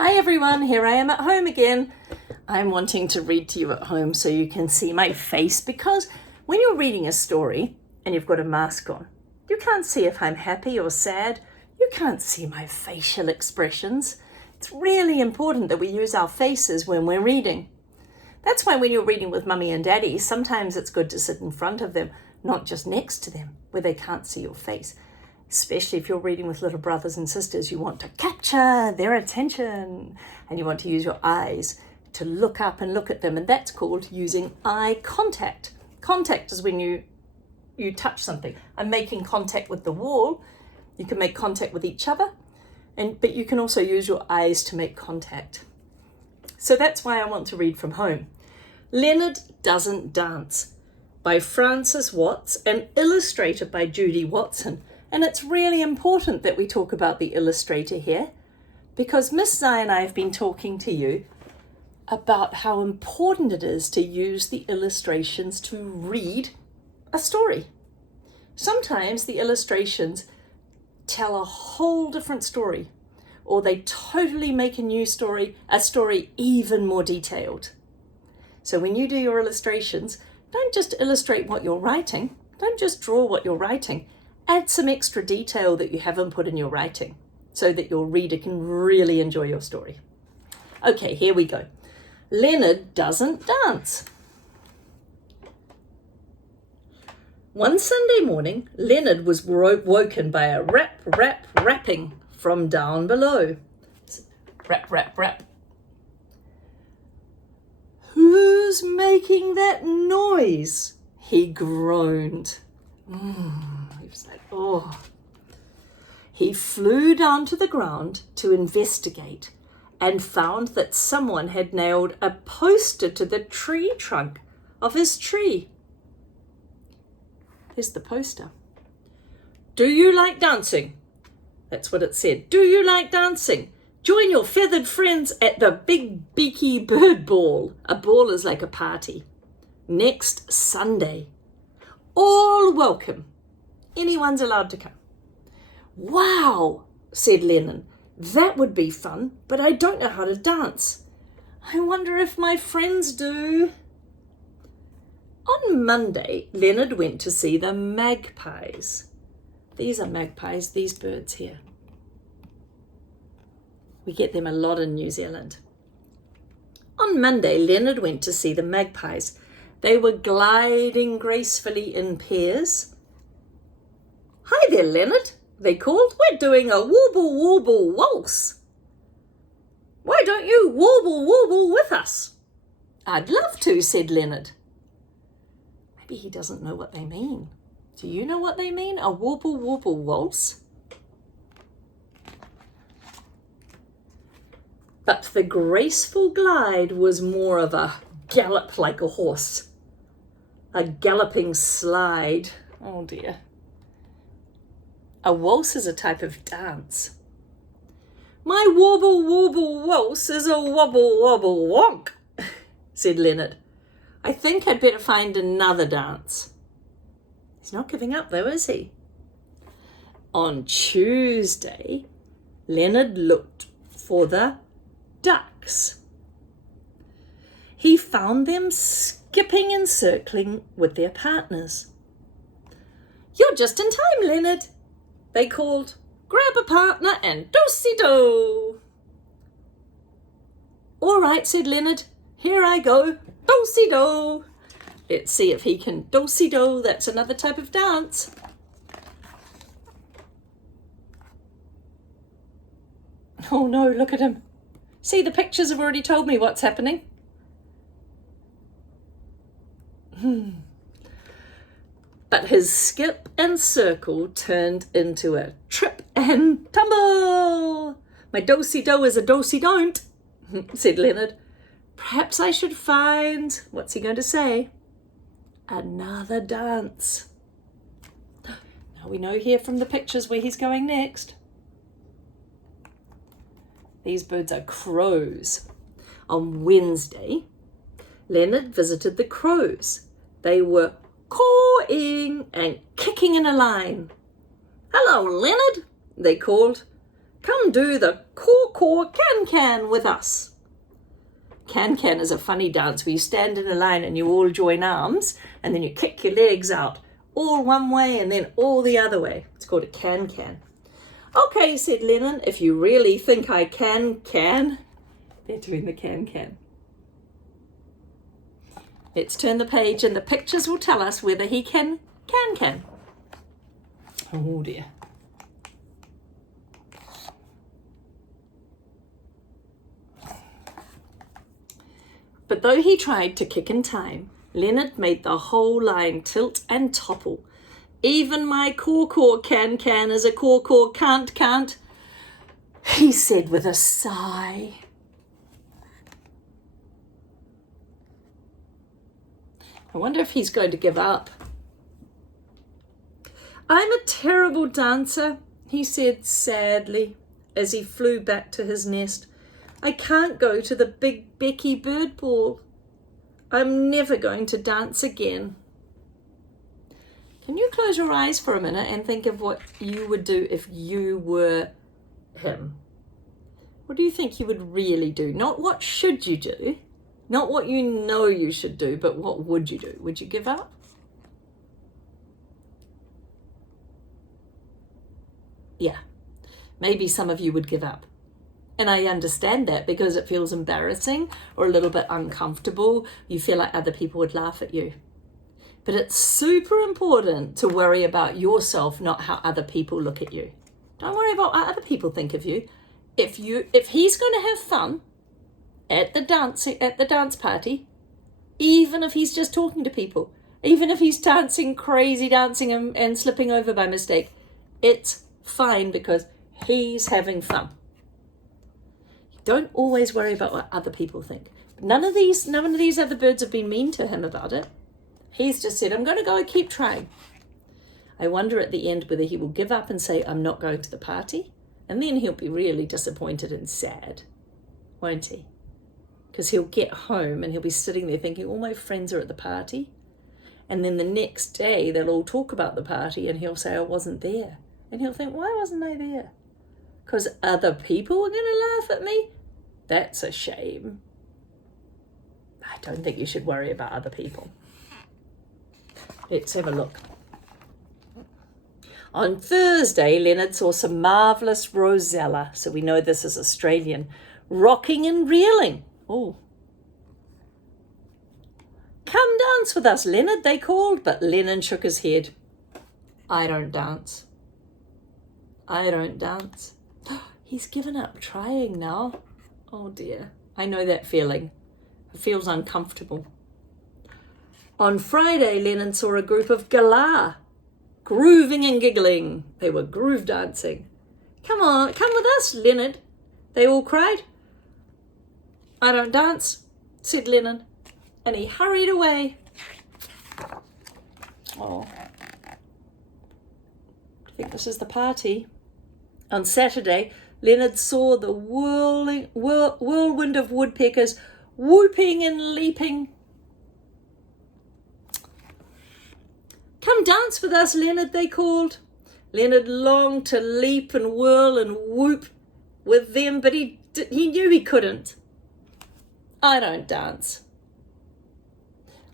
Hi everyone, here I am at home again. I'm wanting to read to you at home so you can see my face, because when you're reading a story and you've got a mask on, you can't see if I'm happy or sad. You can't see my facial expressions. It's really important that we use our faces when we're reading. That's why when you're reading with mummy and daddy, sometimes it's good to sit in front of them, not just next to them, where they can't see your face. Especially if you're reading with little brothers and sisters, you want to capture their attention and you want to use your eyes to look up and look at them, and that's called using eye contact. Contact is when you touch something. I'm making contact with the wall. You can make contact with each other, but you can also use your eyes to make contact. So that's why I want to read from home. Leonard Doesn't Dance by Frances Watts and illustrated by Judy Watson. And it's really important that we talk about the illustrator here, because Miss Zai and I have been talking to you about how important it is to use the illustrations to read a story. Sometimes the illustrations tell a whole different story, or they totally make a story even more detailed. So when you do your illustrations, don't just illustrate what you're writing, don't just draw what you're writing. Add some extra detail that you haven't put in your writing so that your reader can really enjoy your story. Okay, here we go. Leonard Doesn't Dance. One Sunday morning, Leonard was woken by a rapping from down below. Rap, rap, rap. Who's making that noise? He groaned. He flew down to the ground to investigate and found that someone had nailed a poster to the tree trunk of his tree. Here's the poster. Do you like dancing? That's what it said. Do you like dancing? Join your feathered friends at the Big Beaky Bird Ball. A ball is like a party. Next Sunday. All welcome. Anyone's allowed to come. Wow, said Leonard. That would be fun, but I don't know how to dance. I wonder if my friends do. On Monday, Leonard went to see the magpies. These are magpies, these birds here. We get them a lot in New Zealand. On Monday, Leonard went to see the magpies. They were gliding gracefully in pairs. Hi there, Leonard, they called. We're doing a warble warble waltz. Why don't you warble warble with us? I'd love to, said Leonard. Maybe he doesn't know what they mean. Do you know what they mean? A warble warble waltz? But the graceful glide was more of a gallop like a horse. A galloping slide. Oh dear. A waltz is a type of dance. My warble warble waltz is a wobble wobble wonk, said Leonard. I think I'd better find another dance. He's not giving up though, is he? On Tuesday, Leonard looked for the ducks. He found them skipping and circling with their partners. You're just in time, Leonard, they called. Grab a partner and do-si-do. All right, said Leonard. Here I go. Do-si-do. Let's see if he can do-si-do. That's another type of dance. Oh no, look at him. See, the pictures have already told me what's happening. But his skip and circle turned into a trip and tumble. My do-si-do is a do-si-don't, said Leonard. Perhaps I should find, what's he going to say? Another dance. Now we know here from the pictures where he's going next. These birds are crows. On Wednesday, Leonard visited the crows. They were cawing and kicking in a line. Hello, Leonard, they called. Come do the caw-caw can-can with us. Can-can is a funny dance where you stand in a line and you all join arms and then you kick your legs out, all one way and then all the other way. It's called a can-can. Okay, said Leonard, if you really think I can. They're doing the can-can. Let's turn the page and the pictures will tell us whether he can. Oh dear. But though he tried to kick in time, Leonard made the whole line tilt and topple. Even my caw-caw can is a caw-caw can't, he said with a sigh. I wonder if he's going to give up. I'm a terrible dancer, he said sadly as he flew back to his nest. I can't go to the Big Becky bird ball. I'm never going to dance again. Can you close your eyes for a minute and think of what you would do if you were him? What do you think you would really do? Not what should you do, not what you know you should do, but what would you do? Would you give up? Yeah, maybe some of you would give up. And I understand that because it feels embarrassing or a little bit uncomfortable. You feel like other people would laugh at you. But it's super important to worry about yourself, not how other people look at you. Don't worry about what other people think of you. If he's going to have fun at the dance party, even if he's just talking to people, even if he's dancing crazy dancing and slipping over by mistake, it's fine because he's having fun. Don't always worry about what other people think. None of these other birds have been mean to him about it. He's just said, I'm going to go and keep trying. I wonder at the end whether he will give up and say, I'm not going to the party. And then he'll be really disappointed and sad, won't he? Because he'll get home and he'll be sitting there thinking, all my friends are at the party. And then the next day they'll all talk about the party and he'll say, I wasn't there. And he'll think, why wasn't I there? Because other people were going to laugh at me? That's a shame. I don't think you should worry about other people. Let's have a look. On Thursday, Leonard saw some marvellous rosella, so we know this is Australian, rocking and reeling. Oh. Come dance with us, Leonard, they called, but Leonard shook his head. I don't dance. I don't dance. He's given up trying now. Oh dear, I know that feeling. It feels uncomfortable. On Friday, Leonard saw a group of galah, grooving and giggling. They were groove dancing. Come on, come with us, Leonard, they all cried. I don't dance, said Leonard, and he hurried away. Oh, I think this is the party. On Saturday, Leonard saw the whirlwind of woodpeckers whooping and leaping. Come dance with us, Leonard, they called. Leonard longed to leap and whirl and whoop with them, but he knew he couldn't. I don't dance.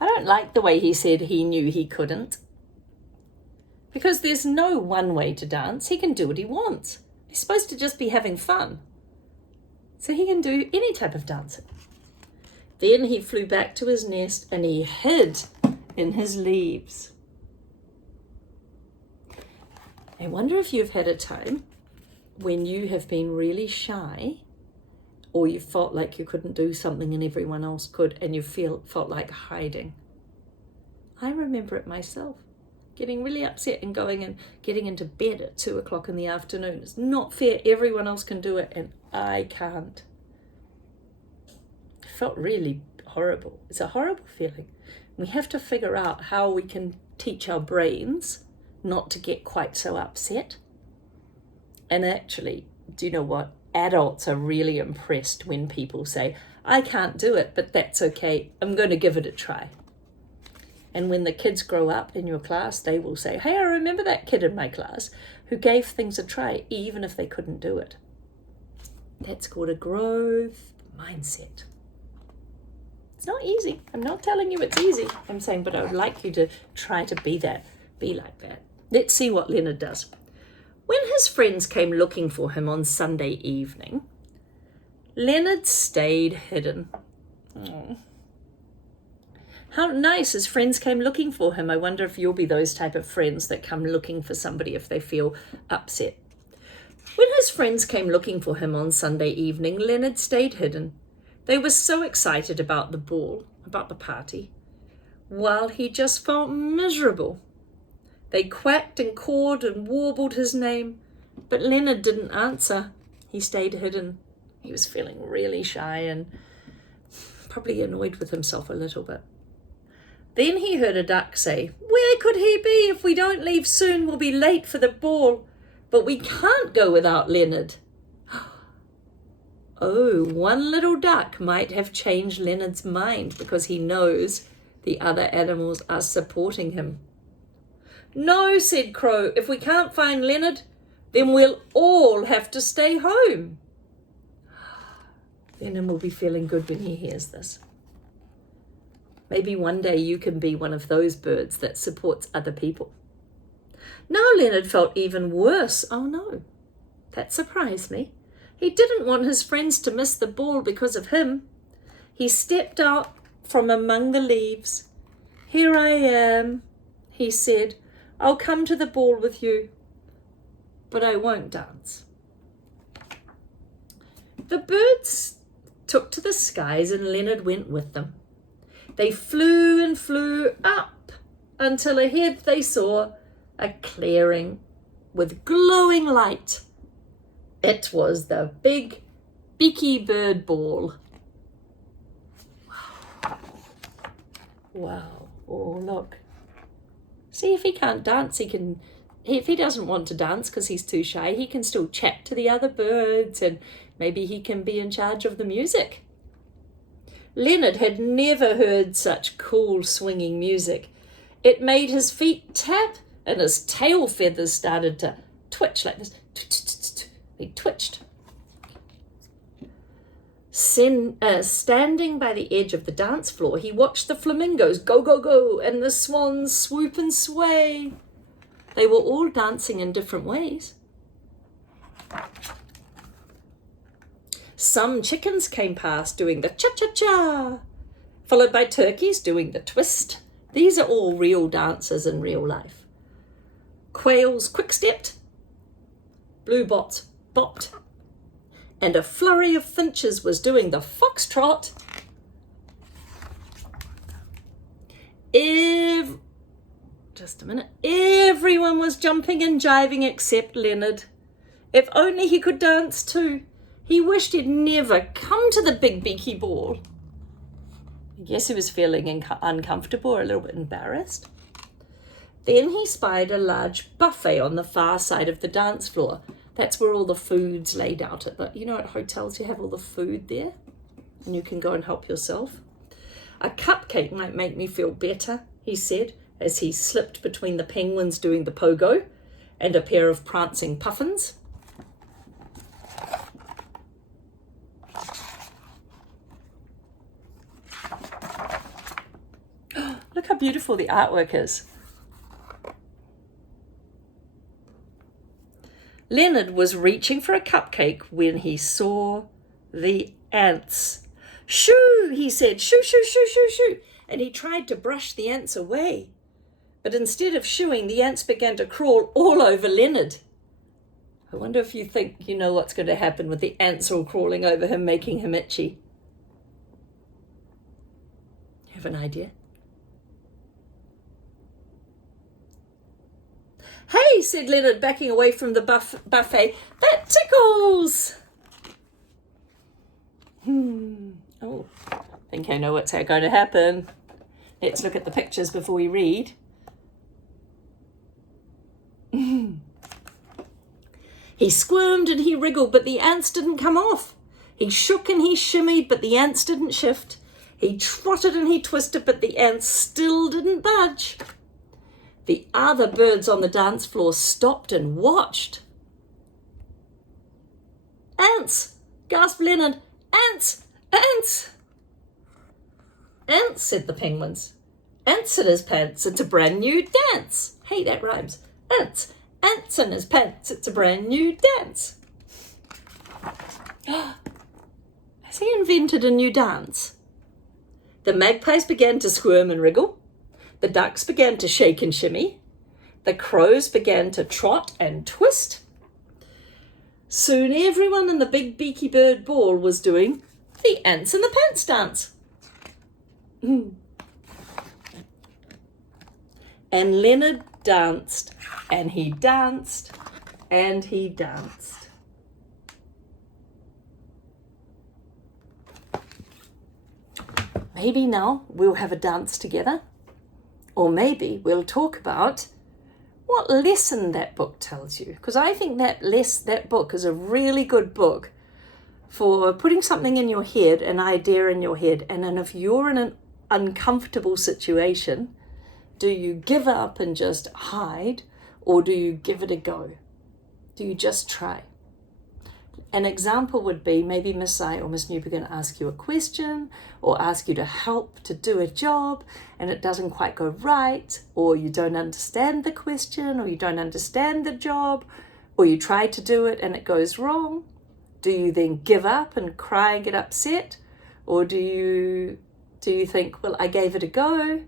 I don't like the way he said he knew he couldn't. Because there's no one way to dance. He can do what he wants. He's supposed to just be having fun. So he can do any type of dancing. Then he flew back to his nest and he hid in his leaves. I wonder if you've had a time when you have been really shy or you felt like you couldn't do something and everyone else could and you felt like hiding. I remember it myself. Getting really upset and going and getting into bed at 2 o'clock in the afternoon. It's not fair. Everyone else can do it and I can't. It felt really horrible. It's a horrible feeling. We have to figure out how we can teach our brains not to get quite so upset. And actually, do you know what? Adults are really impressed when people say, I can't do it, but that's okay. I'm going to give it a try. And when the kids grow up in your class, they will say, hey, I remember that kid in my class who gave things a try, even if they couldn't do it. That's called a growth mindset. It's not easy. I'm not telling you it's easy. I'm saying, but I would like you to try to be like that. Let's see what Leonard does. When his friends came looking for him on Sunday evening, Leonard stayed hidden. Oh. How nice his friends came looking for him. I wonder if you'll be those type of friends that come looking for somebody if they feel upset. When his friends came looking for him on Sunday evening, Leonard stayed hidden. They were so excited about the ball, about the party, while he just felt miserable. They quacked and cawed and warbled his name, but Leonard didn't answer. He stayed hidden. He was feeling really shy and probably annoyed with himself a little bit. Then he heard a duck say, "Where could he be? If we don't leave soon, we'll be late for the ball. But we can't go without Leonard." Oh, one little duck might have changed Leonard's mind because he knows the other animals are supporting him. "No," said Crow, "if we can't find Leonard, then we'll all have to stay home." Leonard will be feeling good when he hears this. Maybe one day you can be one of those birds that supports other people. Now Leonard felt even worse. Oh no, that surprised me. He didn't want his friends to miss the ball because of him. He stepped out from among the leaves. "Here I am," he said. "I'll come to the ball with you, but I won't dance." The birds took to the skies and Leonard went with them. They flew and flew up until ahead they saw a clearing with glowing light. It was the big beaky bird ball. Wow. Oh, look. See, if he can't dance, if he doesn't want to dance because he's too shy, he can still chat to the other birds and maybe he can be in charge of the music. Leonard had never heard such cool swinging music. It made his feet tap and his tail feathers started to twitch like this. He twitched. Standing by the edge of the dance floor, he watched the flamingos go, go, go, and the swans swoop and sway. They were all dancing in different ways. Some chickens came past doing the cha-cha-cha, followed by turkeys doing the twist. These are all real dancers in real life. Quails quick-stepped, bluebots bopped, and a flurry of finches was doing the foxtrot. Just a minute. Everyone was jumping and jiving except Leonard. If only he could dance too. He wished he'd never come to the big beaky ball. I guess he was feeling uncomfortable or a little bit embarrassed. Then he spied a large buffet on the far side of the dance floor. That's where all the food's laid out at at hotels you have all the food there and you can go and help yourself. "A cupcake might make me feel better," he said as he slipped between the penguins doing the pogo and a pair of prancing puffins. Look how beautiful the artwork is. Leonard was reaching for a cupcake when he saw the ants. "Shoo," he said, "shoo, shoo, shoo, shoo, shoo." And he tried to brush the ants away. But instead of shooing, the ants began to crawl all over Leonard. I wonder if you think you know what's going to happen with the ants all crawling over him, making him itchy. You have an idea? "Hey," said Leonard, backing away from the buffet. "That tickles." Oh, I think I know what's going to happen. Let's look at the pictures before we read. He squirmed and he wriggled, but the ants didn't come off. He shook and he shimmied, but the ants didn't shift. He trotted and he twisted, but the ants still didn't budge. The other birds on the dance floor stopped and watched. "Ants, gasped Leonard. Ants! Ants! Ants, said the penguins. Ants in his pants, it's a brand new dance. Hey, that rhymes. Ants. Ants in his pants, it's a brand new dance. Has he invented a new dance? The magpies began to squirm and wriggle. The ducks began to shake and shimmy. The crows began to trot and twist. Soon everyone in the big beaky bird ball was doing the ants in the pants dance. And Leonard danced, and he danced, and he danced. Maybe now we'll have a dance together, or maybe we'll talk about what lesson that book tells you, because I think that book is a really good book for putting something in your head, an idea in your head, and then if you're in an uncomfortable situation, do you give up and just hide, or do you give it a go? Do you just try? An example would be maybe Miss I or Miss Newby are going to ask you a question or ask you to help to do a job and it doesn't quite go right, or you don't understand the question, or you don't understand the job, or you try to do it and it goes wrong. Do you then give up and cry and get upset? Or do you think, well, I gave it a go?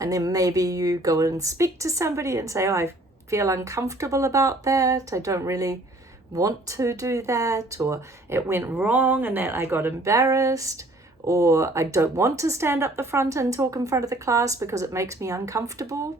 And then maybe you go and speak to somebody and say, oh, I feel uncomfortable about that. I don't really want to do that, or it went wrong and that I got embarrassed, or I don't want to stand up the front and talk in front of the class because it makes me uncomfortable.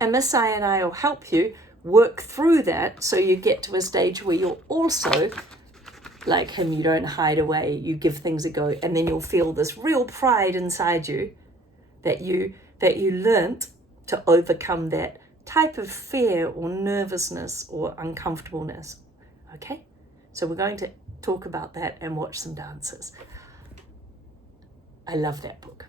And Miss I and I will help you work through that so you get to a stage where you're also like him. You don't hide away, you give things a go, and then you'll feel this real pride inside you that you learnt to overcome that type of fear or nervousness or uncomfortableness. Okay, so we're going to talk about that and watch some dances. I love that book.